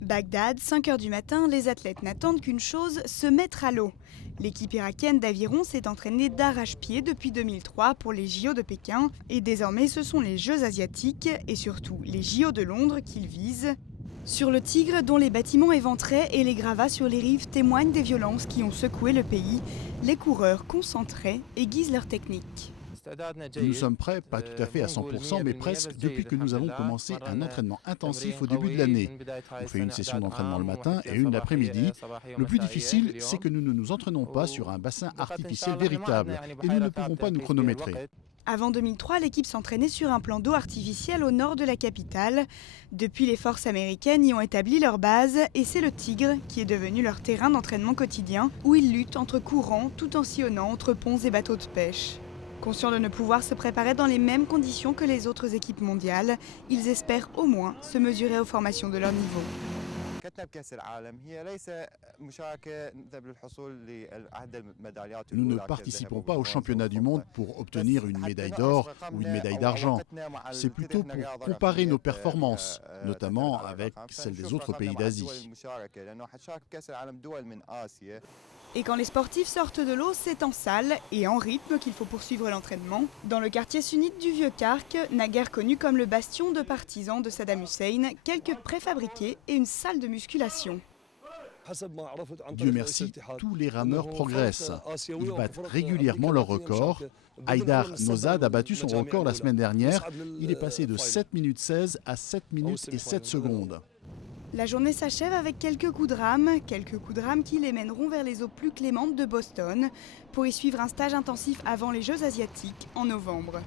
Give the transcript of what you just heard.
Bagdad, 5 h du matin, les athlètes n'attendent qu'une chose, se mettre à l'eau. L'équipe irakienne d'aviron s'est entraînée d'arrache-pied depuis 2003 pour les JO de Pékin et désormais ce sont les Jeux asiatiques et surtout les JO de Londres qu'ils visent. Sur le Tigre, dont les bâtiments éventrés et les gravats sur les rives témoignent des violences qui ont secoué le pays, les coureurs concentrés aiguisent leur technique. Nous sommes prêts, pas tout à fait à 100%, mais presque depuis que nous avons commencé un entraînement intensif au début de l'année. On fait une session d'entraînement le matin et une l'après-midi. Le plus difficile, c'est que nous ne nous entraînons pas sur un bassin artificiel véritable et nous ne pouvons pas nous chronométrer. Avant 2003, l'équipe s'entraînait sur un plan d'eau artificiel au nord de la capitale. Depuis, les forces américaines y ont établi leur base et c'est le Tigre qui est devenu leur terrain d'entraînement quotidien où ils luttent entre courants tout en sillonnant entre ponts et bateaux de pêche. Conscients de ne pouvoir se préparer dans les mêmes conditions que les autres équipes mondiales, ils espèrent au moins se mesurer aux formations de leur niveau. Nous ne participons pas au championnat du monde pour obtenir une médaille d'or ou une médaille d'argent. C'est plutôt pour comparer nos performances, notamment avec celles des autres pays d'Asie. Et quand les sportifs sortent de l'eau, c'est en salle et en rythme qu'il faut poursuivre l'entraînement. Dans le quartier sunnite du Vieux-Kark, naguère connu comme le bastion de partisans de Saddam Hussein, quelques préfabriqués et une salle de musculation. Dieu merci, tous les rameurs progressent. Ils battent régulièrement leur record. Haïdar Nozad a battu son record la semaine dernière. Il est passé de 7 minutes 16 à 7 minutes et 7 secondes. La journée s'achève avec quelques coups de rame qui les mèneront vers les eaux plus clémentes de Boston pour y suivre un stage intensif avant les Jeux asiatiques en novembre.